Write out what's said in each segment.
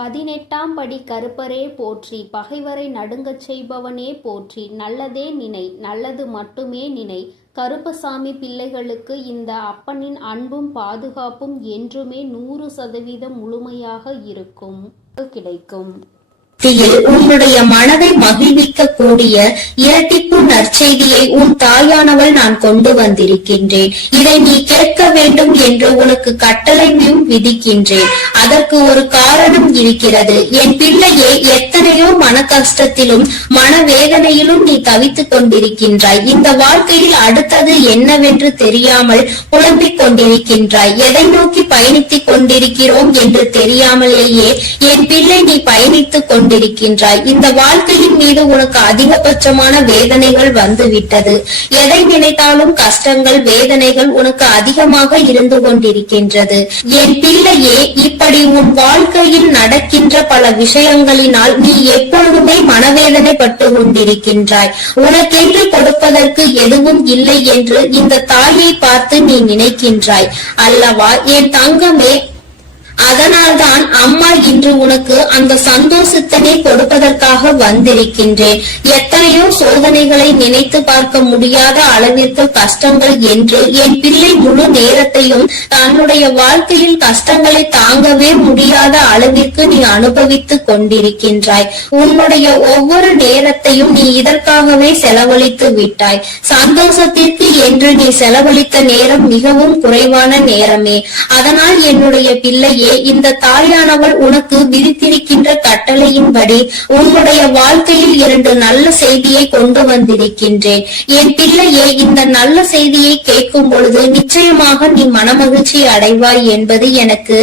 18ஆம் படி கருப்பரே போற்றி, பகைவரை நடுங்கச் செய்பவனே போற்றி, நல்லதே நினை, நல்லது மட்டுமே நினை. கருப்பசாமி பிள்ளைகளுக்கு இந்த அப்பனின் அன்பும் பாதுகாப்பும் என்றுமே 100% முழுமையாக இருக்கும் கிடைக்கும். உன்னுடைய மனதை மகிழ்விக்க கூடிய இரட்டிப்பு நற்செய்தியை உன் தாயானவள் நான் கொண்டு வந்திருக்கின்றேன். இதை நீ கேட்க வேண்டும் என்று உனக்கு கட்டளையும் விதிக்கின்றேன். அதற்கு ஒரு காரணம் இருக்கிறது. என் பிள்ளையே, எத்தனையோ மன கஷ்டத்திலும் மனவேதனையிலும் நீ தவித்துக் கொண்டிருக்கின்றாய். இந்த வாழ்க்கையில் அடுத்தது என்னவென்று தெரியாமல் புலம்பிக் கொண்டிருக்கின்றாய். எதை நோக்கி பயணித்துக் கொண்டிருக்கிறோம் என்று தெரியாமலேயே என் பிள்ளை நீ பயணித்துக் கொண்டிருக்கின்றாய். இந்த வாழ்க்கையின் மீது உனக்கு அதிகபட்சமான வேதனைகள் வந்துவிட்டது. எதை நினைத்தாலும் கஷ்டங்கள், வேதனைகள் உனக்கு அதிகமாக இருந்து கொண்டிருக்கின்றது. என் பிள்ளையே, இப்படி உன் வாழ்க்கையில் நடக்கின்ற பல விஷயங்களினால் நீ எப்பொழுதுமே மனவேதனை பட்டு கொண்டிருக்கின்றாய். உனக்கென்று கொடுப்பதற்கு எதுவும் இல்லை என்று இந்த தாயை பார்த்து நீ நினைக்கின்றாய் அல்லவா என் தங்கமே? அதனால்தான் அம்மா இன்று உனக்கு அந்த சந்தோஷத்தினை கொடுப்பதற்காக வந்திருக்கின்றேன். எத்தனையோ சோதனைகளை நினைத்து பார்க்க முடியாத அளவிற்கு கஷ்டங்கள் என்று என் பிள்ளை முழு நேரத்தையும் தன்னுடைய வாழ்க்கையில் கஷ்டங்களை தாங்கவே முடியாத அளவிற்கு நீ அனுபவித்துக் கொண்டிருக்கின்றாய். உன்னுடைய ஒவ்வொரு நேரத்தையும் நீ இதற்காகவே செலவழித்து விட்டாய். சந்தோஷத்திற்கு என்று நீ செலவழித்த நேரம் மிகவும் குறைவான நேரமே. அதனால் என்னுடைய பிள்ளையே, இந்த தாயானவள் உனக்கு விதித்திருக்கின்ற கட்டளையின்படி உன்னுடைய வாழ்க்கையில் 2 நல்ல செய்தியை கொண்டு வந்திருக்கின்றேன். என் பிள்ளையே, இந்த நல்ல செய்தியை கேட்கும் பொழுது நிச்சயமாக நீ மனமகிழ்ச்சி அடைவாய் என்பது எனக்கு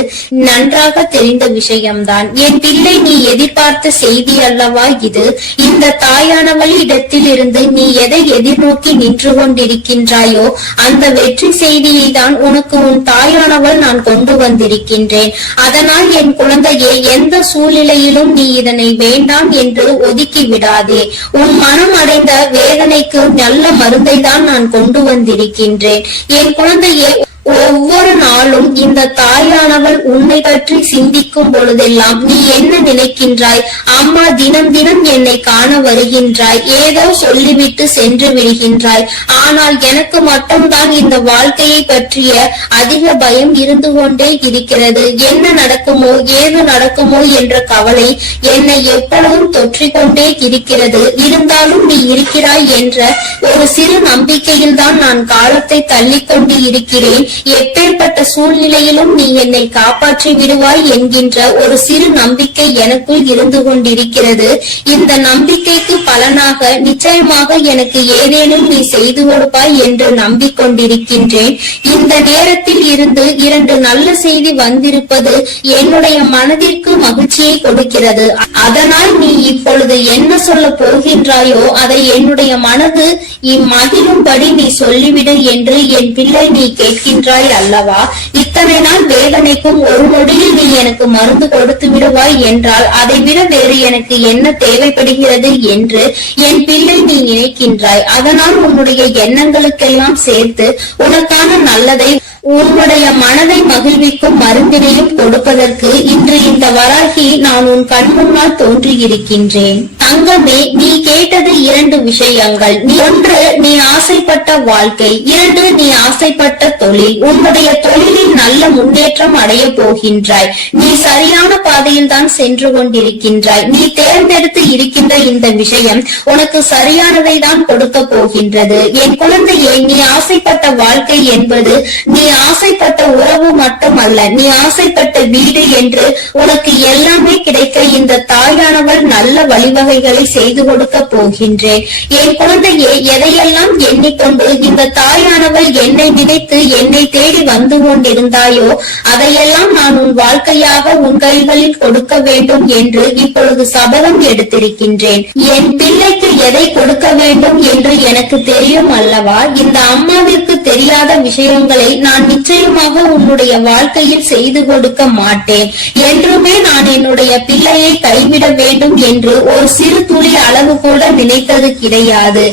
நன்றாக தெரிந்த விஷயம்தான். என் பிள்ளை, நீ எதிர்பார்த்த செய்தி அல்லவா இது? இந்த தாயானவள் இடத்தில் இருந்து நீ எதை எதிர்நோக்கி நின்று கொண்டிருக்கின்றாயோ அந்த வெற்றி செய்தியை தான் உனக்கு உன் தாயானவள் நான் கொண்டு வந்திருக்கின்றேன். அதனால் என் குழந்தையே, எந்த சூழ்நிலையிலும் நீ இதனை வேண்டாம் என்று ஒதுக்கி விடாதே. உன் மனம் அடைந்த வேதனைக்கு நல்ல மருந்தை தான் நான் கொண்டு வந்திருக்கின்றேன். என் குழந்தையே, ஒவ்வொரு நாளும் இந்த தாயானவள் உன்னை பற்றி சிந்திக்கும் பொழுதெல்லாம் நீ என்ன நினைக்கின்றாய்? அம்மா தினம் தினம் என்னை காண வருகின்றாய், ஏதோ சொல்லிவிட்டு சென்று விடுகின்றாய். ஆனால் எனக்கு மட்டும்தான் இந்த வாழ்க்கையை பற்றிய அதிக பயம் இருந்து கொண்டே இருக்கிறது. என்ன நடக்குமோ, ஏது நடக்குமோ என்ற கவலை என்னை எப்பொழுதும் தொற்றிக்கொண்டே இருக்கிறது. இருந்தாலும் நீ இருக்கிறாய் என்ற ஒரு சிறு நம்பிக்கையில் தான் நான் காலத்தை தள்ளிக்கொண்டு இருக்கிறேன். எப்பேற்பட்ட சூழ்நிலையிலும் நீ என்னை காப்பாற்றி விடுவாய் என்கின்ற ஒரு சிறு நம்பிக்கை எனக்குள் இருந்து கொண்டிருக்கிறது. இந்த நம்பிக்கைக்கு பலனாக நிச்சயமாக எனக்கு ஏதேனும் நீ செய்து கொடுப்பாய் என்று நம்பிக்கொண்டிருக்கின்றேன். இந்த நேரத்தில் இருந்து 2 நல்ல செய்தி வந்திருப்பது என்னுடைய மனதிற்கு மகிழ்ச்சியை கொடுக்கிறது. அதனால் நீ இப்பொழுது என்ன சொல்ல போகின்றாயோ அதை என்னுடைய மனது இம்மகிழும்படி நீ சொல்லிவிடு என்று என் பிள்ளை நீ கேட்கின்றாய் அல்லவா? இத்தனை நாள் வேதனைக்கும் ஒரு நொடியில் நீ எனக்கு மருந்து கொடுத்து விடுவாய் என்றால் அதை விட வேறு எனக்கு என்ன தேவைப்படுகிறது என்று என் பிள்ளை நீ நினைக்கின்றாய். அதனால் உன்னுடைய எண்ணங்களுக்கெல்லாம் சேர்த்து உனக்கான நல்லதை, உன்னுடைய மனதை மகிழ்விக்கும் மருந்தினையும் கொடுப்பதற்கு இன்று இந்த வராகி நான் உன் கண் முன்னால் தோன்றியிருக்கின்றேன். தங்கமே, நீ கேட்டது 2 விஷயங்கள். 1, நீ ஆசைப்பட்ட வாழ்க்கை. 2, நீ ஆசைப்பட்ட தொழில். உன்னுடைய தொழிலில் நல்ல முன்னேற்றம் அடைய போகின்றாய். நீ சரியான பாதையில் தான் சென்று கொண்டிருக்கின்றாய். நீ தேர்ந்தெடுத்து இருக்கின்ற இந்த விஷயம் உனக்கு சரியானதை தான் கொடுக்க போகின்றது. என் குழந்தையே, நீ ஆசைப்பட்ட வாழ்க்கை என்பது நீ ஆசைப்பட்ட உறவு மட்டுமல்ல, நீ ஆசைப்பட்ட வீடு என்று உனக்கு எல்லாமே கிடைக்க இந்த தாயானவள் நல்ல வழிவகைகளை செய்து கொடுக்க போகின்றேன். என் குழந்தையே, எதையெல்லாம் எண்ணிக்கொண்டு இந்த தாயானவள் என்னை நினைத்து என்னை தேடி வந்து கொண்டிருந்தாயோ அதையெல்லாம் நான் உன் வாழ்க்கையாக உன் கைகளில் கொடுக்க வேண்டும் என்று இப்பொழுது சபதம் எடுத்திருக்கின்றேன். என் பிள்ளைக்கு எதை கொடுக்க வேண்டும் என்று எனக்கு தெரியும் அல்லவா? இந்த அம்மாவிற்கு தெரியாத விஷயங்களை நான் நிச்சயமாக உன்னுடைய வாழ்க்கையில் செய்து கொடுக்க மாட்டேன். என்றுமே நான் என்னுடைய பிள்ளையை கைவிட வேண்டும் என்று ஒரு சிறு துளி அளவு கூட நினைத்தது கிடையாது.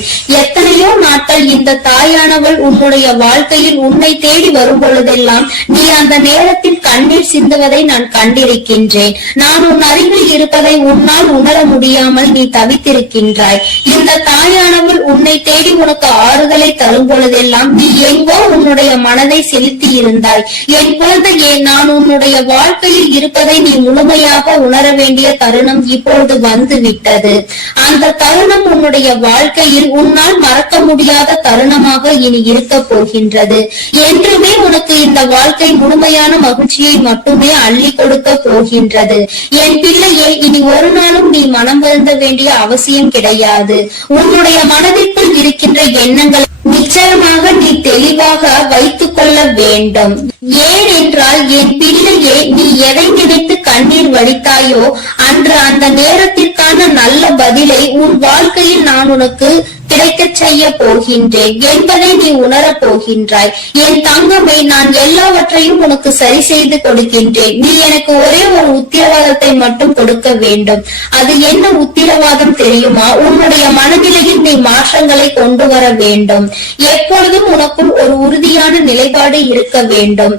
எத்தனையோ நாட்கள் இந்த தாயானவள் உன்னுடைய வாழ்க்கையில் உன்னை தேடி வரும் பொழுதெல்லாம் நீ அந்த நேரத்தில் கண்ணீர் சிந்துவதை நான் கண்டிருக்கின்றேன். நான் உன் அருகில் இருப்பதை உன்னால் உணர முடியாமல் நீ தவித்திருக்கின்றாய். இந்த தாயானவள் உன்னை தேடி உனக்கு ஆறுதலை தரும் பொழுதெல்லாம் நீ எங்கோ உன்னுடைய மனதை செலுத்தி இருந்தாய். என் குழந்தையே, நான் உன்னுடைய வாழ்க்கையில் இருப்பதை நீ முழுமையாக உணர வேண்டிய தருணம் இப்பொழுது வந்து விட்டது. அந்த தருணம் உன்னுடைய வாழ்க்கையில் உன்னால் மறக்க முடியாத தருணமாக இனி இருக்க போகின்றது. என்றுமே உனக்கு இந்த வாழ்க்கை முழுமையான மகிழ்ச்சியை மட்டுமே அள்ளி கொடுக்க போகின்றது. என் பிள்ளையே, இனி ஒரு நாளும் நீ மனம் வருந்த வேண்டிய அவசியம் கிடையாது. உன்னுடைய மனதிற்குள் இருக்கின்ற எண்ணங்கள் நிச்சயமாக நீ தெளிவாக வைத்துக் கொள்ள வேண்டும். ஏனென்றால் என் பிள்ளையே, நீ எதை நினைத்து கண்ணீர் வடித்தாயோ அன்று அந்த நேரத்திற்கான நல்ல பதிலை உன் வாழ்க்கையில் நான் உனக்கு கிடைக்க செய்ய போகின்றேன் என்பதை நீ உணரப் போகின்றாய். என் தங்கமே, நான் எல்லாவற்றையும் உனக்கு சரி செய்து கொடுக்கின்றேன். நீ எனக்கு ஒரே ஒரு உத்தரவாதத்தை மட்டும் கொடுக்க வேண்டும். அது என்ன உத்தரவாதம் தெரியுமா? உன்னுடைய மனநிலையில் நீ மாற்றங்களை கொண்டு வர வேண்டும். எப்பொழுதும் உனக்குள் ஒரு உறுதியான நிலைப்பாடு இருக்க வேண்டும்.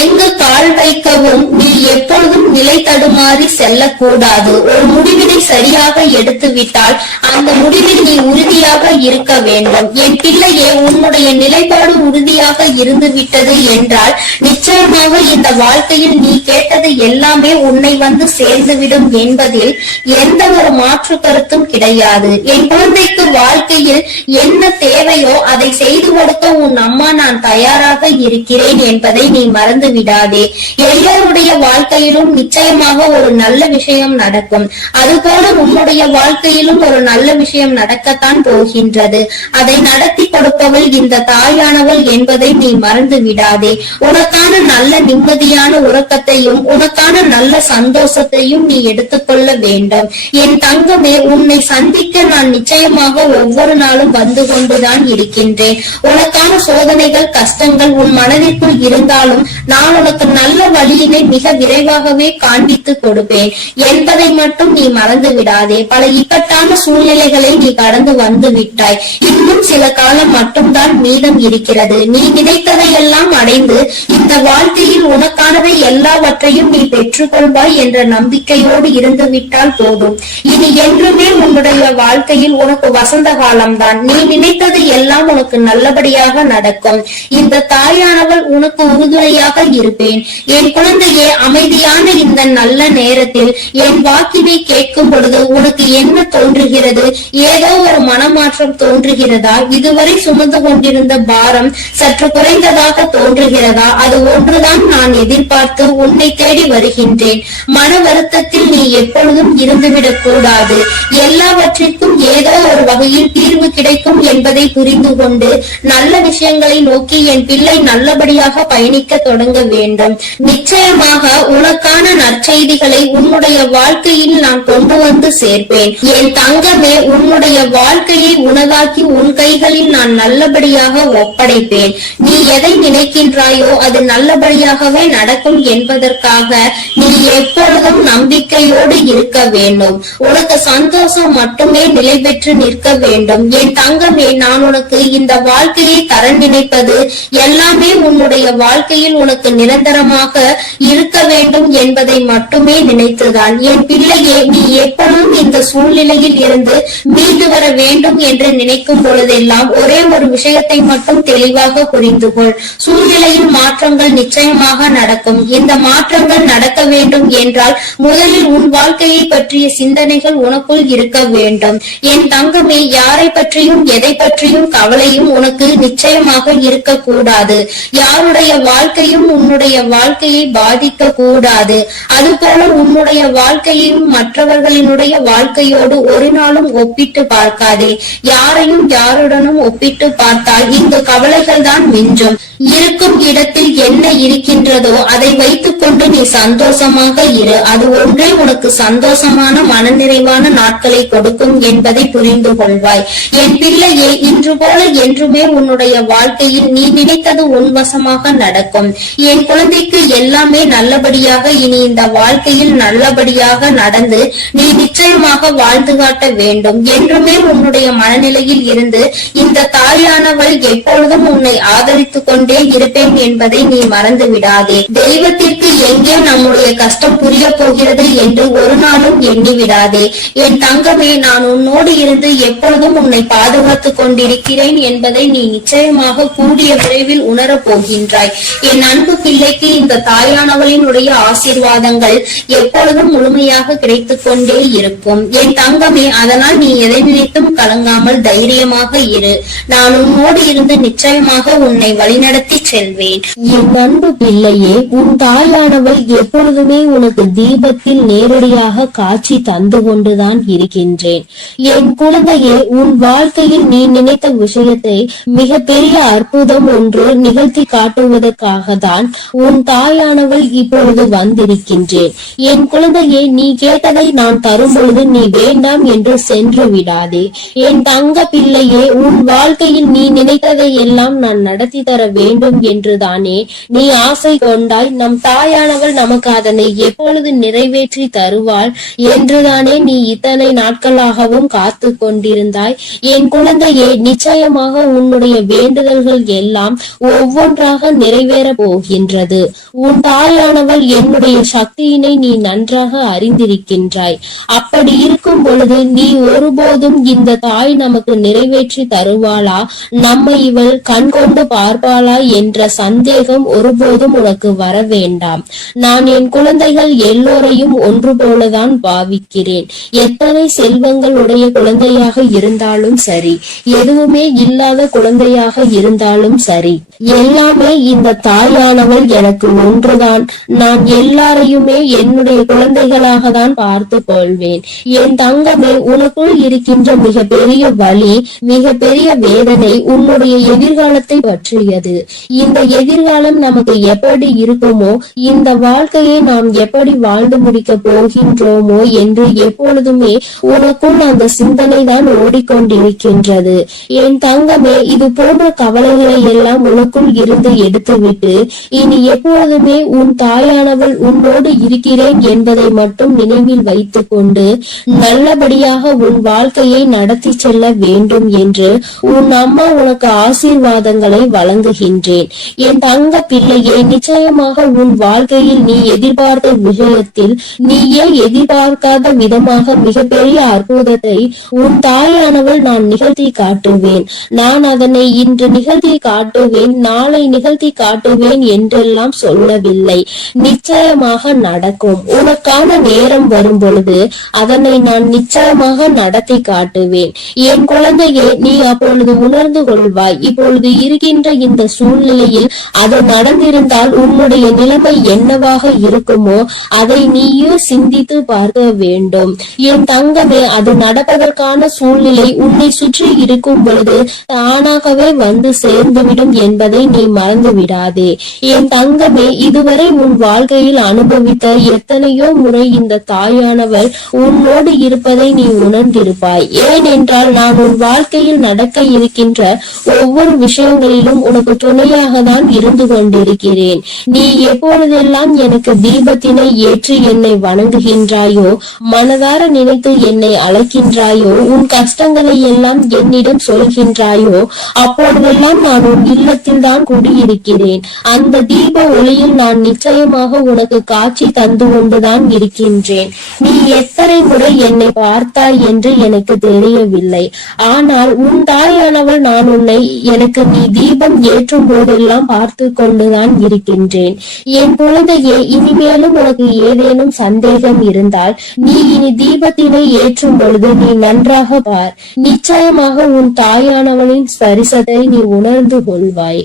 எங்கு கால் வைக்கவும் நீ எப்பொழுதும் நிலை தடுமாறி செல்லக்கூடாது. ஒரு முடிவினை சரியாக எடுத்து விட்டால் அந்த முடிவில் நீ உறுதியாக இருக்க வேண்டும். என் பிள்ளையே, உன்னுடைய நிலைப்பாடு உறுதியாக இருந்து விட்டது என்றால் நிச்சயமாக இந்த வாழ்க்கையில் நீ கேட்டது எல்லாமே உன்னை வந்து சேர்ந்துவிடும் என்பதில் எந்த ஒரு மாற்று கருத்தும் கிடையாது. என் குழந்தைக்கு வாழ்க்கையில் என்ன தேவையோ அதை செய்து கொடுக்க உன் அம்மா நான் தயாராக இருக்கிறேன் என்பதை நீ மறந்து விடாதே. எல்லோருடைய வாழ்க்கையிலும் நிச்சயமாக ஒரு நல்ல விஷயம் நடக்கும். அதுபோல உன்னுடைய வாழ்க்கையிலும் ஒரு நல்ல விஷயம் நடக்கத்தான் போகின்றது. அதை நடத்தி கொடுப்பவள் இந்த தாயானவள் என்பதை நீ மறந்து விடாதே. உனக்கான நல்ல நிம்மதியான உறக்கத்தையும் உனக்கான நல்ல சந்தோஷத்தையும் நீ எடுத்துக்கொள்ள வேண்டும். என் தங்கமே, உன்னை சந்திக்க நான் நிச்சயமாக ஒவ்வொரு நாளும் வந்து கொண்டுதான் இருக்கின்றேன். உனக்கான சோதனைகள் கஷ்டங்கள் உன் மனதிற்குள் இருந்தாலும் நான் உனக்கு நல்ல வழியினை மிக விரைவாகவே காண்பித்து கொடுப்பேன் என்பதை மட்டும் நீ மறந்து விடாதே. பல இக்கட்டான சூழ்நிலைகளை நீ கடந்து வந்து விட்டாய். இன்னும் சில காலம் மட்டும்தான் மீதம் இருக்கிறது. நீ நினைத்ததையெல்லாம் அடைந்து இந்த வாழ்க்கையில் உனக்கானதை எல்லாவற்றையும் நீ பெற்றுக்கொள்வாய் என்ற நம்பிக்கையோடு இருந்து விட்டால் போதும். இனி என்றுமே உன்னுடைய வாழ்க்கையில் உனக்கு வசந்த காலம்தான். நீ நினைத்தது எல்லாம் உனக்கு நல்லபடியாக நடக்கும். இந்த தாயானவள் உனக்கு உறுதுணையாக இருப்பேன். என் குழந்தையே, அமைதியான இந்த நல்ல நேரத்தில் என் வாக்கினை கேட்கும் பொழுது உனக்கு என்ன தோன்றுகிறது? ஏதோ ஒரு மனமாற்றம் தோன்றுகிறதா? இதுவரை சுமந்து கொண்டிருந்த பாரம் சற்று குறைந்ததாக தோன்றுகிறதா? அது ஒன்றுதான் நான் எதிர்பார்த்து உன்னை தேடி வருகின்றேன். மன வருத்தத்தில் நீ எப்பொழுதும் இருந்துவிடக் கூடாது. எல்லாவற்றிற்கும் ஏதோ ஒரு வகையில் தீர்வு கிடைக்கும் என்பதை புரிந்து கொண்டு நல்ல விஷயங்களை நோக்கி என் பிள்ளை நல்லபடியாக பயணிக்க தொடங்க வேண்டும். நிச்சயமாக உனக்கான நற்செய்திகளை உன்னுடைய வாழ்க்கையில் நான் கொண்டு வந்து சேர்ப்பேன். என் தங்கமே, உன்னுடைய வாழ்க்கையை உனதாக்கி உன் கைகளில் நான் நல்லபடியாக ஒப்படைப்பேன். நீ எதை நினைக்கின்றாயோ அது நல்லபடியாகவே நடக்கும் என்பதற்காக நீ எப்பொழுதும் நம்பிக்கையோடு இருக்க வேண்டும். உனக்கு சந்தோஷம் மட்டுமே நிலை பெற்று நிற்க வேண்டும். என் தங்கமே, நான் உனக்கு இந்த வாழ்க்கையை தர நினைப்பது எல்லாமே உன்னுடைய வாழ்க்கையில் உனக்கு நிரந்தரமாக இருக்க வேண்டும் என்பதை மட்டுமே நினைத்துதான். என் பிள்ளையே, நீ எப்பொழுதும் இந்த சூழ்நிலையில் இருந்து மீண்டு வர வேண்டும் என்று நினைக்கும் பொழுதெல்லாம் ஒரே ஒரு விஷயத்தை மட்டும் தெளிவாக புரிந்து கொள். சூழ்நிலையில் மாற்றங்கள் நிச்சயமாக நடக்கும். இந்த மாற்றங்கள் நடக்க வேண்டும் என்றால் முதலில் உன் வாழ்க்கையை பற்றிய சிந்தனைகள் உனக்குள் இருக்க வேண்டும். என் தங்கமே, யாரை பற்றியும் எதை பற்றியும் கவலையும் உனக்கு நிச்சயமாக இருக்கக்கூடாது. யாருடைய வாழ்க்கையும் உன்னுடைய வாழ்க்கையை பாதிக்க கூடாது. அதுபோல உன்னுடைய வாழ்க்கையையும் மற்றவர்களினுடைய வாழ்க்கையோடு ஒரு நாளும் ஒப்பிட்டு பார்க்காதே. யாரையும் யாருடனும் ஒப்பிட்டு பார்த்தால் இந்த கவலைகள் தான் மிஞ்சும். இருக்கும் இடத்தில் என்ன இருக்கின்றதோ அதை வைத்துக் கொண்டு நீ சந்தோஷமாக இரு. அது ஒன்றே உனக்கு சந்தோஷமான மனநிறைவான நாட்களை கொடுக்கும் என்பதை புரிந்து கொள்வாய். என் பிள்ளையே, இன்று போல என்றுமே உன்னுடைய வாழ்க்கையில் நீ நினைத்தது உன்வசமாக நடக்கும். என் குழந்தைக்கு எல்லாமே நல்லபடியாக இனி இந்த வாழ்க்கையில் நல்லபடியாக நடந்து நீ நிச்சயமாக வாழ்ந்து காட்ட வேண்டும். என்றுமே உன்னுடைய மனநிலையில் இருந்து இந்த தாயானவள் எப்பொழுதும் உன்னை ஆதரித்துக் கொண்டே இருப்பேன் என்பதை நீ மறந்து விடாதே. தெய்வத்திற்கு எங்கே நம்முடைய கஷ்டம் புரிய போகிறது என்று ஒரு நாளும் எண்ணி விடாதே. என் தங்கமே, நான் உன்னோடு இருந்து எப்பொழுதும் உன்னை பாதுகாத்துக் கொண்டிருக்கிறேன் என்பதை நீ நிச்சயமாக கூடிய விரைவில் உணரப் போகின்றாய். என் அன்பு பிள்ளைக்கு இந்த தாயானவளினுடைய ஆசீர்வாதங்கள் எப்பொழுதும் முழுமையாக கிடைத்துக் கொண்டே இருக்கும். என் தங்கமே, அதனால் நீ எதை நினைத்தும் கலங்காமல் தைரியமாக இரு. நான் உன்னோடு இருந்து நிச்சயமாக உன்னை வழிநடத்தி செல்வேன். என் அன்பு பிள்ளையே, உன் தாயானவள் எப்பொழுதுமே உனக்கு தீபத்தில் நேரடியாக காட்சி தந்து கொண்டுதான் இருக்கின்றேன். என் குழந்தையே, உன் வாழ்க்கையில் நீ நினைத்த விஷயத்தை மிக பெரிய அற்புதம் ஒன்று நிகழ்த்தி காட்டுவதற்காக தான் உன் தாயானவள் இப்பொழுது வந்திருக்கின்றேன். என் குழந்தையே, நீ கேட்டதை நான் தரும் பொழுது நீ வேண்டாம் என்று சென்று விடாதே. என் தங்க பிள்ளையே, உன் வாழ்க்கையில் நீ நினைத்ததை எல்லாம் நான் நடத்தி தர வேண்டும் என்றுதானே நீ ஆசை கொண்டாய். நம் தாயானவள் நமக்கு அதனை எப்பொழுது நிறைவேற்றி தருவாள் என்றுதானே நீ இத்தனை நாட்களாகவும் காத்து கொண்டிருந்தாய். என் குழந்தையே, நிச்சயமாக உன்னுடைய வேண்டுதல்கள் எல்லாம் ஒவ்வொன்றாக நிறைவேற போகின்றது. உன் தாயானவள் என்னுடைய சக்தியினை நீ நன்றாக அறிந்திருக்கின்றாய். அப்படி இருக்கும் பொழுது நீ ஒருபோதும் இந்த தாய் நமக்கு நிறைவேற்றி தருவாளா, நம்மை இவள் கண்கொண்டு பார்ப்பாளா என்ற சந்தேகம் ஒருபோதும் உனக்கு வர வேண்டாம். நான் என் குழந்தைகள் எல்லோரையும் ஒன்று போலதான் பாவிக்கிறேன். எத்தனை செல்வங்கள் உடைய குழந்தையாக இருந்தாலும் சரி, எதுவுமே இல்லாத குழந்தையாக இருந்தாலும் சரி, எல்லாமே இந்த தாயானவள் எனக்கு ஒன்றுதான். நான் எல்லாரையுமே என்னுடைய குழந்தைகளாக தான் பார்த்து கொள்வேன். என் தங்கமே, உனக்குள் இருக்கின்ற மிக பெரிய வலி, மிக பெரிய வேதனை உன்னுடைய எதிர்காலத்தை பற்றியது. இந்த எதிர்காலம் நமக்கு எப்படி இருக்குமோ, இந்த வாழ்க்கையை நாம் எப்படி வாழ்ந்து முடிக்க போகின்றோமோ என்று எப்பொழுதுமே உனக்குள் அந்த சிந்தனை தான் ஓடிக்கொண்டிருக்கின்றது. என் தங்கமே, இது போன்ற கவலைகளை எல்லாம் உனக்குள் இருந்து எடுத்துவிட்டு இனி எப்பொழுதுமே உன் தாயானவள் உன்னோடு இருக்கிறேன் என்பதை மட்டும் நினைவில் வைத்துக் கொண்டு நல்லபடியாக உன் வாழ்க்கையை நடத்தி செல்ல வேண்டும் என்று உன் அம்மா உனக்கு ஆசீர்வாதங்களை வழங்குகின்றேன். என் தங்க பிள்ளையே, நிச்சயமாக உன் வாழ்க்கையில் நீ எதிர்பார்த்த விஷயத்தில் நீயே எதிர்பார்க்காத விதமாக மிகப்பெரிய அற்புதத்தை உன் தாயானவள் நான் நிகழ்த்தி காட்டுவேன். நான் அதனை இன்று நிகழ்த்தி காட்டுவேன், நாளை நிகழ்த்தி காட்டுவேன் என்றெல்லாம் சொல்லவில்லை. நிச்சயமாக நடக்கும். உனக்கான நேரம் வரும் பொழுது அதனை நான் நிச்சயமாக நடத்தி காட்டுவேன். என் குழந்தையே, நீ அப்பொழுது உணர்ந்து கொள்வாய். இப்பொழுது இருக்கின்ற இந்த சூழ்நிலையில் அது நடந்திருந்தால் உன்னுடைய நிலைமை என்னவாக இருக்குமோ அதை நீயும் சிந்தித்து பார்க்க வேண்டும். என் தங்கமே, அது நடப்பதற்கான சூழ்நிலை உன்னை சுற்றி இருக்கும் பொழுது தானாகவே வந்து சேர்ந்துவிடும் என்பதை நீ மறந்து விடாதே. என் தங்கமே, இதுவரை உன் வாழ்க்கையில் அனுபவித்த எத்தனையோ முறை இந்த தாயானவள் உன்னோடு இருப்பதை நீ உணர்ந்திருப்பாய். ஏனென்றால் நான் உன் வாழ்க்கையில் நடக்க இருக்கின்ற ஒவ்வொரு விஷயங்களிலும் உனக்கு துணையாக தான் இருந்து கொண்டிருக்கிறேன். நீ எப்பொழுதெல்லாம் எனக்கு தீபத்தினை ஏற்றி என்னை வணங்குகின்றாயோ, மனதார நினைத்து என்னை அழைக்கின்றாயோ, உன் கஷ்டங்களை எல்லாம் என்னிடம் சொல்கின்றாயோ, அப்பொழுதெல்லாம் நான் உன் இல்லத்தில் தான் குடியிருக்கிறேன். அந்த தீப ஒளியில் நான் நிச்சயமாக உனக்கு காட்சி தந்து கொண்டுதான் இருக்கின்றேன். நீ எத்தனை முறை என்னை பார்த்தாய் என்று எனக்கு தெரியவில்லை. ஆனால் உன் தாயானவள் நான் உன்னை எனக்கு நீ தீபம் ஏற்றும் போதெல்லாம் பார்த்து கொண்டுதான் இருக்கின்றேன். என் குழந்தையே, இனிமேலும் உனக்கு ஏதேனும் சந்தேகம் இருந்தால் நீ இனி தீபத்தினை ஏற்றும் பொழுது நீ நன்றாக பார். நிச்சயமாக உன் தாயானவளின் ஸ்பரிசத்தை நீ உணர்ந்து கொள்வாய்.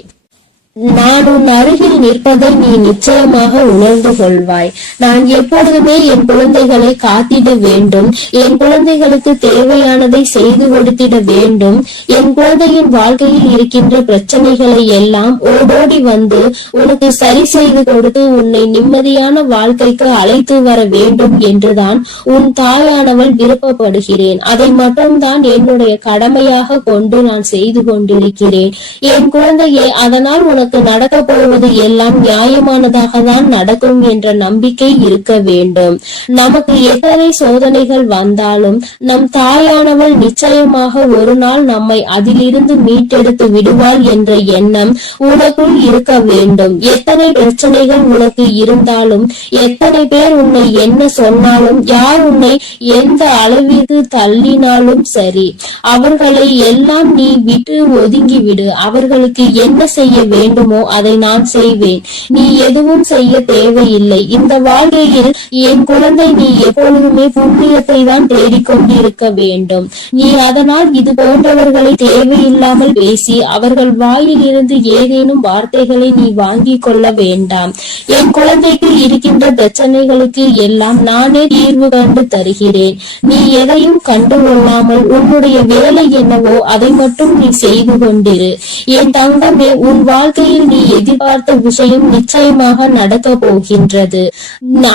நான் உன் அருகில் நிற்பதை நீ நிச்சயமாக உணர்ந்து கொள்வாய். நான் எப்பொழுதுமே என் குழந்தைகளை காத்திட வேண்டும், என் குழந்தைகளுக்கு தேவையானதை செய்து கொடுத்திட வேண்டும். என் குழந்தையின் வாழ்க்கையில் இருக்கின்ற பிரச்சனைகளை எல்லாம் ஓடோடி வந்து உனக்கு சரி செய்து கொடுத்து உன்னை நிம்மதியான வாழ்க்கைக்கு அழைத்து வர வேண்டும் என்றுதான் உன் தாயானவள் விருப்பப்படுகிறேன். அதை மட்டும்தான் என்னுடைய கடமையாக கொண்டு நான் செய்து கொண்டிருக்கிறேன். என் குழந்தையே, அதனால் உனக்கு நடக்க போவது எல்லாம் நியாயமானதாக தான் நடக்கும் என்ற நம்பிக்கை இருக்க வேண்டும். நமக்கு எத்தனை சோதனைகள் வந்தாலும் நம் தாயானவள் நிச்சயமாக ஒரு நாள் நம்மை அதிலிருந்து மீட்டெடுத்து விடுவாள் என்ற எண்ணம் உனக்குள் இருக்க வேண்டும். எத்தனை பிரச்சனைகள் உனக்கு இருந்தாலும், எத்தனை பேர் உன்னை என்ன சொன்னாலும், யார் உன்னை எந்த அளவிற்கு தள்ளினாலும் சரி, அவர்களை எல்லாம் நீ விட்டு ஒதுங்கிவிடு. அவர்களுக்கு என்ன செய்ய வேண்டுமோ அதை நான் செய்வேன். நீ எதுவும் செய்ய தேவையில்லை. இந்த வாழ்க்கையில் என் குழந்தை, நீ எப்பொழுதுமே புண்ணியத்தை தான் தேடிக்கொண்டிருக்க வேண்டும். நீ அதனால் இது போன்றவர்களை தேவையில்லாமல் பேசி அவர்கள் வாயில் இருந்து ஏதேனும் வார்த்தைகளை நீ வாங்கிக் கொள்ள வேண்டாம். என் குழந்தைக்கு இருக்கின்ற பிரச்சனைகளுக்கு எல்லாம் நானே தீர்வு கண்டு தருகிறேன். நீ எதையும் கண்டுகொள்ளாமல் உன்னுடைய வேலை என்னவோ அதை மட்டும் நீ செய்து கொண்டிரு. என் தங்கமே, உன் வாழ்க்கையில் நீ எதிர்பார்த்த விஷயம் நிச்சயமாக நடக்க போகின்றது.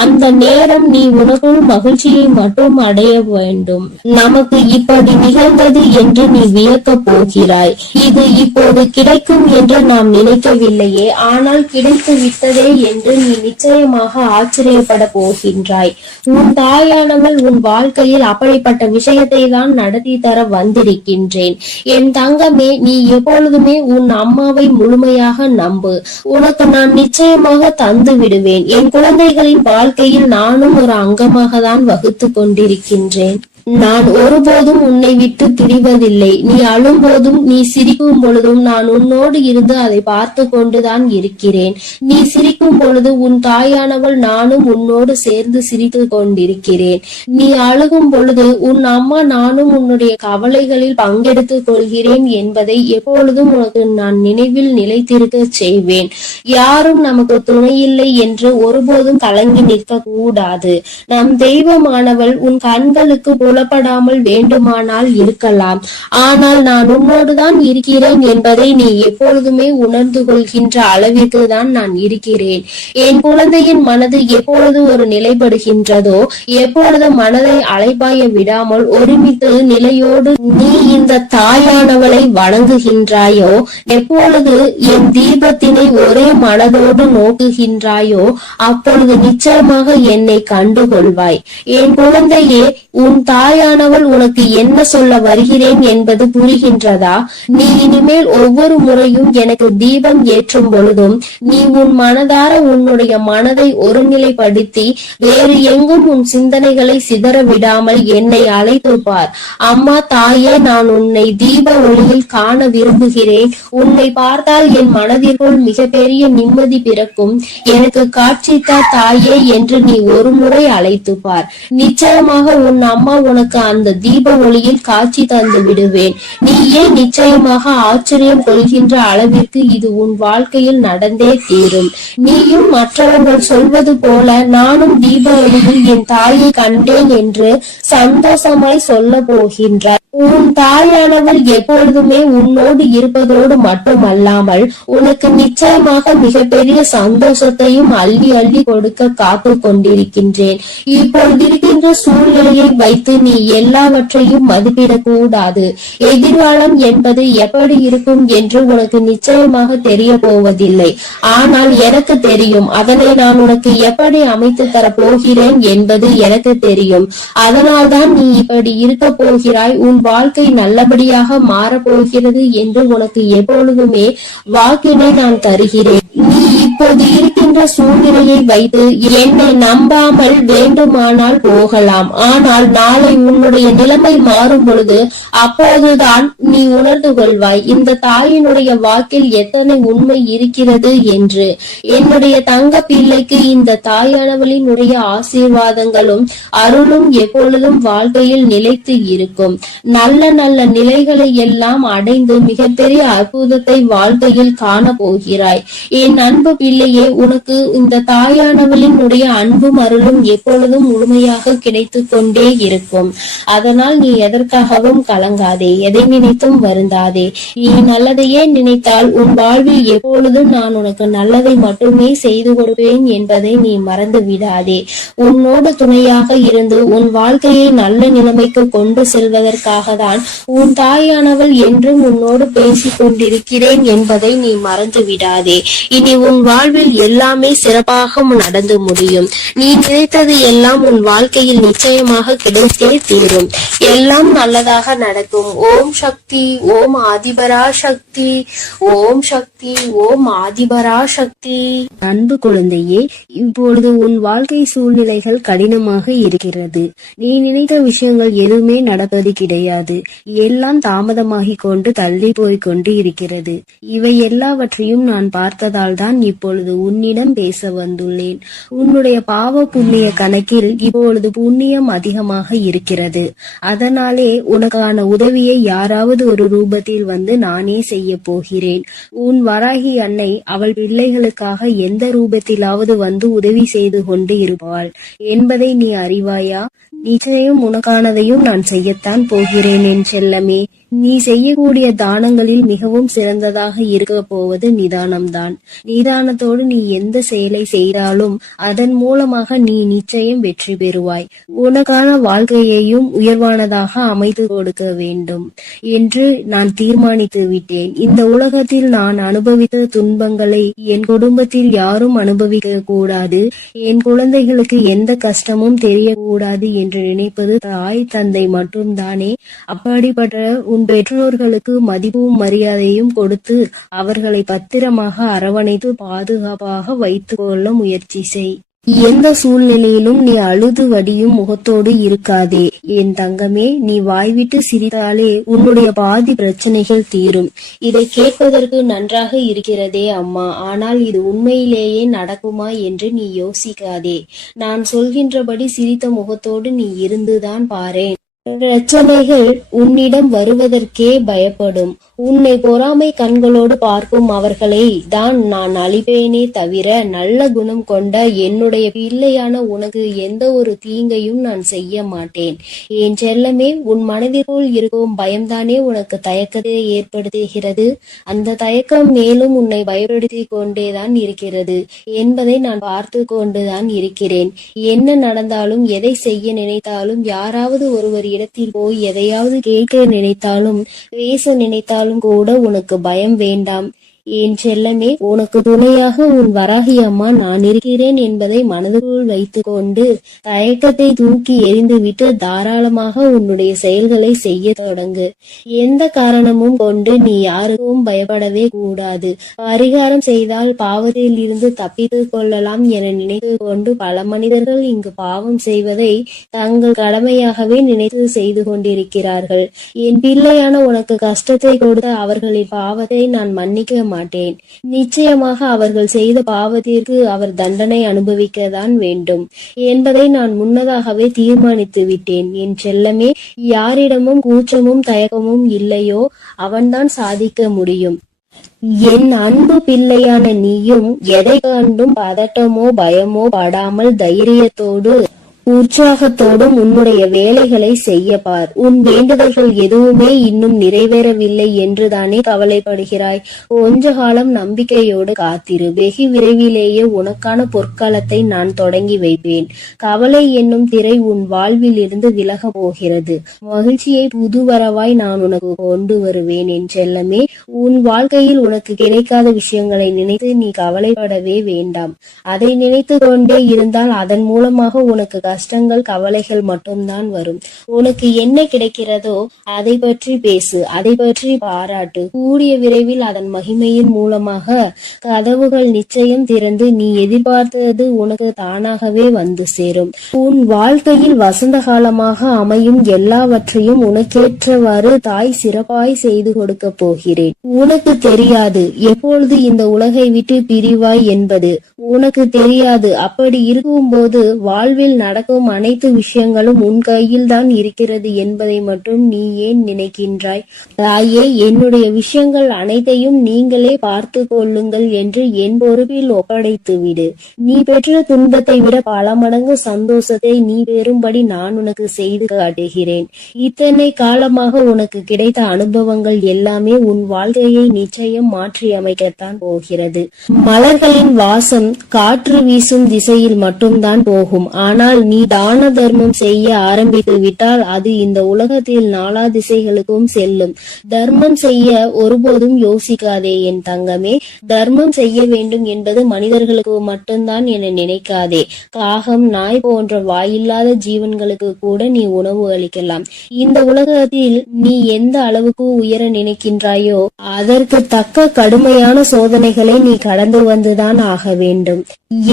அந்த நேரம் நீ உனக்குள் மகிழ்ச்சியை மட்டும் அடைய வேண்டும். நமக்கு இப்படி நிகழ்ந்தது என்று நீ வியக்க போகிறாய். இது இப்போது கிடைக்கும் என்று நாம் நினைக்கவில்லையே, ஆனால் கிடைத்து விட்டதே என்று நீ நிச்சயமாக ஆச்சரியப்பட போகின்றாய். உன் தாயானவள் உன் வாழ்க்கையில் அப்படிப்பட்ட விஷயத்தை தான் நடத்தி தர வந்திருக்கின்றேன். என் தங்கமே, நீ எப்பொழுதுமே உன் அம்மாவை முழுமையாக நம்பு. உனக்கு நான் நிச்சயமாக தந்து விடுவேன். என் குழந்தைகளின் வாழ்க்கையில் நானும் ஒரு அங்கமாக தான் வகுத்து கொண்டிருக்கின்றேன். நான் ஒருபோதும் உன்னை விட்டு பிரிவதில்லை. நீ அழும் போதும், நீ சிரிக்கும் பொழுதும் நான் உன்னோடு இருந்து அதை பார்த்து கொண்டுதான் இருக்கிறேன். நீ சிரிக்கும் பொழுது உன் தாயானவள் நானும் உன்னோடு சேர்ந்து சிரித்து கொண்டிருக்கிறேன். நீ அழுகும் பொழுது உன் அம்மா நானும் உன்னுடைய கவலைகளில் பங்கெடுத்துக் கொள்கிறேன் என்பதை எப்பொழுதும் உனக்கு நான் நினைவில் நிலைத்திருக்க செய்வேன். யாரும் நமக்கு துணையில்லை என்று ஒருபோதும் கலங்கி நிற்க கூடாது. நம் தெய்வமானவள் உன் கண்களுக்கு புலப்படாமல் வேண்டுமானால் இருக்கலாம், ஆனால் நான் உன்னோடுதான் இருக்கிறேன் என்பதை நீ எப்பொழுதுமே உணர்ந்து கொள்கின்ற அளவிற்கு தான் நான் இருக்கிறேன். என் குழந்தையின் மனது எப்பொழுது ஒரு நிலைப்படுகின்றதோ, எப்பொழுது மனதை அலைபாய விடாமல் ஒருமித்து நிலையோடு நீ இந்த தாயானவளை வணங்குகின்றாயோ, எப்பொழுது என் தீபத்தினை ஒரே மனதோடு நோக்குகின்றாயோ, அப்பொழுது நிச்சயமாக என்னை கண்டுகொள்வாய். என் குழந்தையே, உன் தாயானவள் உனக்கு என்ன சொல்ல வருகிறேன் என்பது புரிகின்றதா? நீ இனிமேல் ஒவ்வொரு முறையும் எனக்கு தீபம் ஏற்றும் பொழுதும் நீ உன் மனதார உன்னுடைய மனதை ஒருநிலைப்படுத்தி வேறு எங்கும் உன் சிந்தனைகளை சிதற விடாமல் என்னை அழைத்து பார். அம்மா, தாயே, நான் உன்னை தீப ஒளியில் காண விரும்புகிறேன். உன்னை பார்த்தால் என் மனதிற்குள் மிகப்பெரிய நிம்மதி பிறக்கும். எனக்கு காட்சித்தா தாயே என்று நீ ஒரு முறை அழைத்து பார். நிச்சயமாக உன் அம்மா உனக்கு அந்த தீப ஒளியில் காட்சி தந்து விடுவேன். நீயே நிச்சயமாக ஆச்சரியம் கொள்கின்ற அளவிற்கு இது உன் வாழ்க்கையில் நடந்தே தீரும். நீயும் மற்றவர்கள் சொல்வது போல நானும் தீப ஒளியில் என் தாயை கண்டேன் என்று சந்தோஷமாய் சொல்ல போகின்றார். உன் தாயானவள் எப்பொழுதுமே உன்னோடு இருப்பதோடு மட்டுமல்லாமல் உனக்கு நிச்சயமாக மிகப்பெரிய சந்தோஷத்தையும் அள்ளி அள்ளி கொடுக்க காத்து கொண்டிருக்கின்றேன். இப்பொழுது இருக்கின்ற சூழ்நிலையை வைத்து நீ எல்லாவற்றையும் மதிப்பிடக் கூடாது. எதிர்காலம் என்பது எப்படி இருக்கும் என்று உனக்கு நிச்சயமாக தெரிய போவதில்லை. ஆனால் எனக்கு தெரியும். அதனை நான் உனக்கு எப்படி அமைத்து தர போகிறேன் என்பது எனக்கு தெரியும். அதனால்தான் நீ இப்படி இருக்க போகிறாய். உன் வாழ்க்கை நல்லபடியாக மாறப்போகிறது என்று உனக்கு எப்பொழுதுமே வாக்கினை நான் தருகிறேன். நீ இப்போது இருக்கின்ற சூழ்நிலையை வைத்து என்னை நம்பாமல் வேண்டுமானால் போகலாம். ஆனால் நாளை உன்னுடைய நிலைமை மாறும் பொழுது அப்போதுதான் நீ உணர்ந்து கொள்வாய் இந்த தாயினுடைய வாக்கில் எத்தனை உண்மை இருக்கிறது என்று. என்னுடைய தங்க பிள்ளைக்கு இந்த தாயானவளினுடைய ஆசீர்வாதங்களும் அருளும் எப்பொழுதும் வாழ்க்கையில் நிலைத்து இருக்கும். நல்ல நல்ல நிலைகளை எல்லாம் அடைந்து மிகப்பெரிய அற்புதத்தை வாழ்க்கையில் காண போகிறாய். என் அன்பு பிள்ளையே, உனக்கு இந்த தாயானவளினுடைய அன்பும் அருளும் எப்பொழுதும் முழுமையாக கிடைத்து கொண்டே இருக்கும். அதனால் நீ எதற்காகவும் கலங்காதே, எதை நினைத்தும் வருந்தாதே. நீ நல்லதையே நினைத்தால் உன் வாழ்வில் எப்பொழுதும் நான் உனக்கு நல்லதை மட்டுமே செய்து கொடுப்பேன் என்பதை நீ மறந்து விடாதே. உன்னோடு துணையாக இருந்து உன் வாழ்க்கையை நல்ல நிலைமைக்கு கொண்டு செல்வதற்காக தான் உன் தாயானவள் என்றும் உன்னோடு பேசிக் கொண்டிருக்கிறேன் என்பதை நீ மறந்து விடாதே. இனி உன் வாழ்வில் எல்லாமே சிறப்பாக நடந்து முடியும். நீ நினைத்தது எல்லாம் உன் வாழ்க்கையில் நிச்சயமாக கிடைத்தே தீரும். எல்லாம் நல்லதாக நடக்கும். ஓம் சக்தி, ஓம் ஆதிபரா சக்தி, ஓம் சக்தி, ஓம் ஆதிபரா சக்தி. அன்பு குழந்தையே, இப்பொழுது உன் வாழ்க்கை சூழ்நிலைகள் கடினமாக இருக்கிறது. நீ நினைத்த விஷயங்கள் எதுவுமே நடப்பது கிடையாது. எல்லாம் தாமதமாகிக் கொண்டு தள்ளி போய்கொண்டு இருக்கிறது. இவை எல்லாவற்றையும் நான் பார்த்ததால் தான் இப்பொழுது உன்னிடம் பேச வந்துள்ளேன். உன்னுடைய பாவ புண்ணிய கணக்கில் இப்பொழுது புண்ணியம் அதிகமாக இருக்கிறது. அதனாலே உனக்கான உதவியை யாராவது ஒரு ரூபத்தில் வந்து நானே செய்ய போகிறேன். உன் வராகி அன்னை அவள் பிள்ளைகளுக்காக எந்த ரூபத்திலாவது வந்து உதவி செய்து கொண்டு இருப்பாள் என்பதை நீ அறிவாயா? நிச்சயம் உனக்கானதையும் நான் செய்யத்தான் போகிறேன் என் செல்லமே. நீ செய்யக்கூடிய தானங்களில் மிகவும் சிறந்ததாக இருக்க போவது நிதானம்தான். நிதானத்தோடு நீ எந்த செயலை செய்தாலும் அதன் மூலமாக நீ நிச்சயம் வெற்றி பெறுவாய். உனக்கான வாழ்க்கையையும் உயர்வானதாக அமைத்து கொடுக்க வேண்டும் என்று நான் தீர்மானித்து விட்டேன். இந்த உலகத்தில் நான் அனுபவித்த துன்பங்களை என் குடும்பத்தில் யாரும் அனுபவிக்க கூடாது. என் குழந்தைகளுக்கு எந்த கஷ்டமும் தெரியக்கூடாது என்று நினைப்பது தாய் தந்தை மட்டும்தானே. அப்படிப்பட்ட உன் பெற்றோர்களுக்கு மதிப்பும் மரியாதையும் கொடுத்து அவர்களை பத்திரமாக அரவணைத்து பாதுகாப்பாக வைத்துக் கொள்ள முயற்சி செய். எந்த சூழ்நிலையிலும் நீ அழுது வடியும் முகத்தோடு இருக்காதே என் தங்கமே. நீ வாய்விட்டு சிரித்தாலே உன்னுடைய பாதி பிரச்சனைகள் தீரும். இதை கேட்பதற்கு நன்றாக இருக்கிறதே அம்மா, ஆனால் இது உண்மையிலேயே நடக்குமா என்று நீ யோசிக்காதே. நான் சொல்கின்றபடி சிரித்த முகத்தோடு நீ இருந்துதான் பாரேன். பிரச்சனைகள் உன்னிடம் வருவதற்கே பயப்படும். உன்னை பொறாமை கண்களோடு பார்க்கும் அவர்களை தான் நான் அழிப்பேனே தவிர நல்ல குணம் கொண்ட என்னுடைய பிள்ளையான உனக்கு எந்த ஒரு தீங்கையும் நான் செய்ய மாட்டேன். என் செல்லமே, உன் மனதிற்குள் இருக்கும் பயம்தானே உனக்கு தயக்கத்தை ஏற்படுத்துகிறது. அந்த தயக்கம் மேலும் உன்னை பயப்படுத்தி கொண்டேதான் இருக்கிறது என்பதை நான் பார்த்து கொண்டுதான் இருக்கிறேன். என்ன நடந்தாலும், எதை செய்ய நினைத்தாலும், யாராவது ஒருவர் இடத்தில் போய் எதையாவது கேட்க நினைத்தாலும், பேச நினைத்தாலும் கூட உனக்கு பயம் வேண்டாம். என் செல்லமே, உனக்கு துணையாக உன் வராகி அம்மா நான் இருக்கிறேன் என்பதை மனதுக்குள் வைத்துக் கொண்டு தயக்கத்தை தூக்கி எறிந்துவிட்டு தாராளமாக உன்னுடைய செயல்களை செய்ய தொடங்கு. எந்த காரணமும் கொண்டு நீ யாருக்கும் பயப்படவே கூடாது. பரிகாரம் செய்தால் பாவத்தில் இருந்து தப்பித்துக் கொள்ளலாம் என நினைத்து கொண்டு பல மனிதர்கள் இங்கு பாவம் செய்வதை தங்கள் கடமையாகவே நினைத்து செய்து கொண்டிருக்கிறார்கள். என் பிள்ளையான உனக்கு கஷ்டத்தை கொடுத்த அவர்களின் பாவத்தை நான் மன்னிக்க மாட்டேன். நிச்சயமாக அவர்கள் செய்த பாவத்திற்கு அவர் தண்டனை அனுபவிக்கத்தான் வேண்டும் என்பதை நான் முன்னதாகவே தீர்மானித்து விட்டேன். என் செல்லமே, யாரிடமும் கூச்சமும் தயக்கமும் இல்லையோ அவன்தான் சாதிக்க முடியும். என் அன்பு பிள்ளையான நீயும் எதை கண்டும் பதட்டமோ பயமோ படாமல் தைரியத்தோடு உற்சாகத்தோடும் உன்னுடைய வேலைகளை செய்ய பார். உன் வேண்டுதல்கள் எதுவுமே இன்னும் நிறைவேறவில்லை என்றுதானே கவலைப்படுகிறாய். கொஞ்ச காலம் நம்பிக்கையோடு காத்திரு. வெகு விரைவிலேயே உனக்கான பொற்காலத்தை நான் தொடங்கி வைப்பேன். கவலை என்னும் திரை உன் வாழ்வில் இருந்து விலக போகிறது. மகிழ்ச்சியை புதுவரவாய் நான் உனக்கு கொண்டு வருவேன் என் செல்லமே. உன் வாழ்க்கையில் உனக்கு கிடைக்காத விஷயங்களை நினைத்து நீ கவலைப்படவே வேண்டாம். அதை நினைத்து கொண்டே இருந்தால் அதன் மூலமாக உனக்கு கஷ்டங்கள் கவலைகள் மட்டும்தான் வரும். உனக்கு என்ன கிடைக்கிறதோ அதை பற்றி பேசு, அதை பற்றி பாராட்டு. கூடிய விரைவில் அதன் மகிமையின் மூலமாக கதவுகள் நிச்சயம் திறந்து நீ எதிர்பார்த்தது உனக்கு தானாகவே வந்து சேரும். உன் வாழ்க்கையில் வசந்த காலமாக அமையும் எல்லாவற்றையும் உனக்கேற்றவாறு தாய் சிறப்பாய் செய்து கொடுக்க போகிறேன். உனக்கு தெரியாது எப்பொழுது இந்த உலகை விட்டு பிரிவாய் என்பது. உனக்கு தெரியாது. அப்படி இருக்கும்போது வாழ்வில் நடக்கும் அனைத்து விஷயங்களும் உன் கையில் தான் இருக்கிறது என்பதை மட்டும் நீ ஏன் நினைக்கின்றாய்? தாயே, என்னுடைய விஷயங்கள் அனைத்தையும் நீங்களே பார்த்து கொள்ளுங்கள் என்று என் பொறுப்பில் ஒப்படைத்து விடு. நீ பெற்ற துன்பத்தை விட பல மடங்கு சந்தோஷத்தை நீ பெறும்படி நான் உனக்கு செய்து காட்டுகிறேன். இத்தனை காலமாக உனக்கு கிடைத்த அனுபவங்கள் எல்லாமே உன் வாழ்க்கையை நிச்சயம் மாற்றி அமைக்கத்தான் போகிறது. மலர்களின் வாசம் காற்று வீசும் திசையில் மட்டும்தான் போகும். ஆனால் நீ தான தர்மம் செய்ய ஆரம்பித்து விட்டால் அது இந்த உலகத்தில் நாலா திசைகளுக்கும் செல்லும். தர்மம் செய்ய ஒருபோதும் யோசிக்காதே என் தங்கமே. தர்மம் செய்ய வேண்டும் என்பது மனிதர்களுக்கு மட்டும்தான் என நினைக்காதே. காகம், நாய் போன்ற வாயில்லாத ஜீவன்களுக்கு கூட நீ உணவு அளிக்கலாம். இந்த உலகத்தில் நீ எந்த அளவுக்கு உயர நினைக்கின்றாயோ அதற்கு தக்க கடுமையான சோதனைகளை நீ கடந்து வந்துதான் ஆக வேண்டும்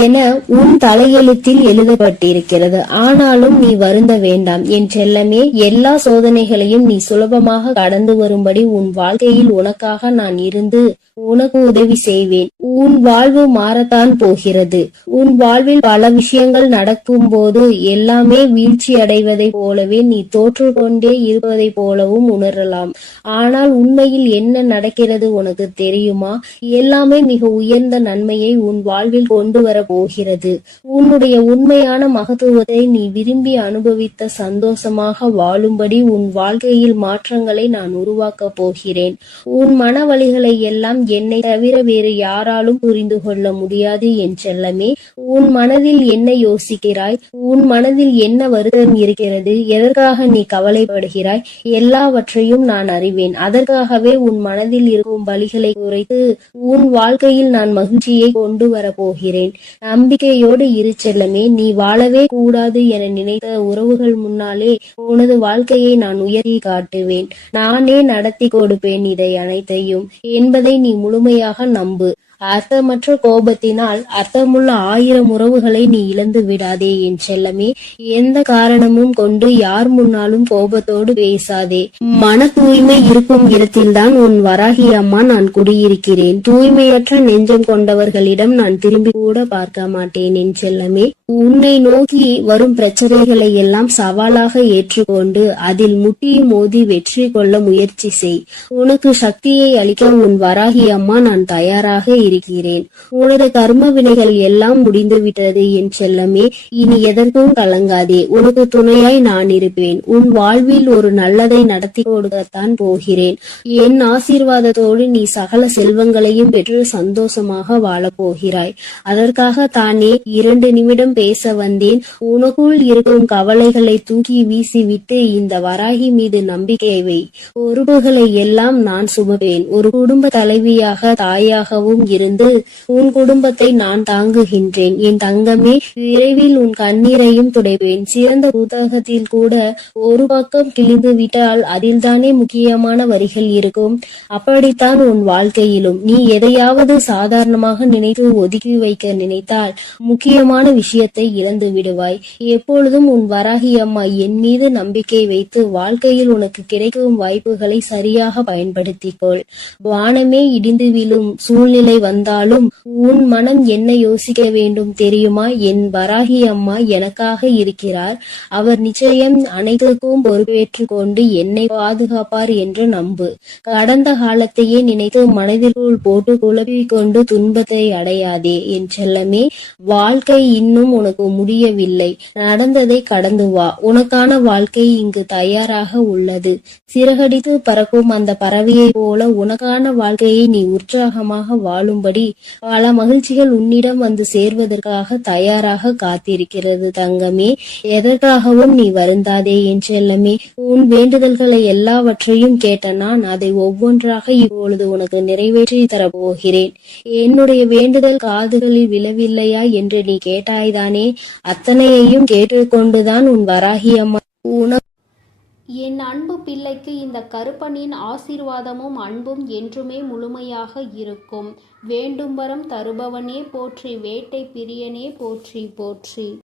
என உன் தலையெழுத்தில் எழுதப்பட்டிருக்கிறது. ஆனாலும் நீ வருந்த வேண்டாம் என் செல்லமே. எல்லா சோதனைகளையும் நீ சுலபமாக கடந்து வரும்படி உன் வாழ்க்கையில் உனக்காக நான் இருந்து உனக்கு உதவி செய்வேன். உன் வாழ்வு மாறத்தான் போகிறது. உன் வாழ்வில் பல விஷயங்கள் நடக்கும் போது எல்லாமே வீழ்ச்சி அடைவதை போலவே நீ தோற்று கொண்டே இருப்பதை போலவும் உணரலாம். ஆனால் உண்மையில் என்ன நடக்கிறது உனக்கு தெரியுமா? எல்லாமே மிக உயர்ந்த நன்மையை உன் வாழ்வில் கொண்டு வர போகிறது. உன்னுடைய உண்மையான மகத்துவத்தை நீ விரும்பி அனுபவித்த சந்தோஷமாக வாழும்படி உன் வாழ்க்கையில் மாற்றங்களை நான் உருவாக்க போகிறேன். உன் மன வலிகளை எல்லாம் என்னை தவிர வேறு யாராலும் புரிந்து கொள்ள முடியாது என் செல்லமே. உன் மனதில் என்ன யோசிக்கிறாய்? உன் மனதில் என்ன வருத்தம் இருக்கிறது? எதற்காக நீ கவலைப்படுகிறாய்? எல்லாவற்றையும் நான் அறிவேன். அதற்காகவே உன் மனதில் இருக்கும் வலிகளை குறைத்து உன் வாழ்க்கையில் நான் மகிழ்ச்சியை கொண்டு வர போகிறேன். நம்பிக்கையோடு இரு செல்லமே. நீ வாழவே கூடாது என நினைத்த உறவுகள் முன்னாலே உனது வாழ்க்கையை நான் உயர்த்தி காட்டுவேன். நானே நடத்தி கொடுப்பேன் இதை அனைத்தையும் என்பதை நீ முழுமையாக நம்பு. அர்த்தமற்ற கோபத்தினால் அர்த்தமுள்ள 1000 உறவுகளை நீ இழந்து விடாதே என் செல்லமே. எந்த காரணமும் கொண்டு யார் முன்னாலும் கோபத்தோடு பேசாதே. மன தூய்மை இருக்கும் இடத்தில்தான் உன் வராகி அம்மா நான் குடியிருக்கிறேன். தூய்மையற்ற நெஞ்சம் கொண்டவர்களிடம் நான் திரும்பி கூட பார்க்க மாட்டேன் என் செல்லமே. உன்னை நோக்கி வரும் பிரச்சனைகளை எல்லாம் சவாலாக ஏற்றுக்கொண்டு அதில் முட்டி மோதி வெற்றி கொள்ள முயற்சி செய். உனக்கு சக்தியை அளிக்க உன் வராகி அம்மா நான் தயாராக இருக்கிறேன். உனது கர்ம வினைகள் எல்லாம் முடிந்து விட்டது என் செல்லமே. இனி எதற்கும் கலங்காதே. உனக்கு துணையாய் நான் இருப்பேன். உன் வாழ்வில் ஒரு நல்லதை நடத்தி கொடுக்கத்தான் போகிறேன். என் ஆசீர்வாதத்தோடு நீ சகல செல்வங்களையும் பெற்று சந்தோஷமாக வாழப்போகிறாய். அதற்காக தானே 2 நிமிடம் பேச வந்தேன். உனக்குள் இருக்கும் கவலைகளை தூக்கி வீசிவிட்டு இந்த வராகி மீது நம்பிக்கை வை. பொறுப்புகளை எல்லாம் நான் சுமப்பேன். ஒரு குடும்ப தலைவியாக தாயாகவும் இருந்து உன் குடும்பத்தை நான் தாங்குகின்றேன் என் தங்கமே. விரைவில் உன் கண்ணீரையும் துடைப்பேன். சிறந்த புத்தகத்தில் கூட ஒரு பக்கம் கிழிந்து விட்டால் அதில்தானே முக்கியமான வரிகள் இருக்கும். அப்படித்தான் உன் வாழ்க்கையிலும் நீ எதையாவது சாதாரணமாக நினைத்து ஒதுக்கி வைக்க நினைத்தால் முக்கியமான விஷயத்தை இழந்து விடுவாய். எப்பொழுதும் உன் வராகி அம்மா என் மீது நம்பிக்கை வைத்து வாழ்க்கையில் உனக்கு கிடைக்கும் வாய்ப்புகளை சரியாக பயன்படுத்திக்கொள். வானமே இடிந்து விழும் சூழ்நிலை வந்தாலும் உன் மனம் என்ன யோசிக்க வேண்டும் தெரியுமா? என் வராகி அம்மா எனக்காக இருக்கிறார். அவர் நிச்சயம் அனைத்துக்கும் பொறுப்பேற்று கொண்டு என்னை பாதுகாப்பார் என்று நம்பு. கடந்த காலத்தையே நினைத்து மனதிற்குள் போட்டு குழப்பிக் கொண்டு துன்பத்தை அடையாதே என் செல்லமே. வாழ்க்கை இன்னும் உனக்கு முடியவில்லை. நடந்ததை கடந்து வா. உனக்கான வாழ்க்கை இங்கு தயாராக உள்ளது. சிறகடித்து பறக்கும் அந்த பறவையை போல உனக்கான வாழ்க்கையை நீ உற்சாகமாக வாழும்படி பல மகிழ்ச்சிகள் உன்னிடம் வந்து சேர்வதற்காக தயாராக காத்திருக்கிறது தங்கமே. எதற்காகவும் நீ வருந்தாதே என் செல்லமே. உன் வேண்டுதல்களை எல்லாவற்றையும் கேட்ட நான் அதை ஒவ்வொன்றாக இப்பொழுது உனக்கு நிறைவேற்றி தரப்போகிறேன். என்னுடைய வேண்டுதல் காதுகளில் விழவில்லையா என்று நீ கேட்டாய்தான் கேட்கிறானே, அத்தனையையும் கேட்டுக்கொண்டுதான் உன் வராகி அம்மா என் அன்பு பிள்ளைக்கு இந்த கருப்பனின் ஆசீர்வாதமும் அன்பும் என்றுமே முழுமையாக இருக்கும். வேண்டும் வரம் தருபவனே போற்றி, வேட்டை பிரியனே போற்றி போற்றி.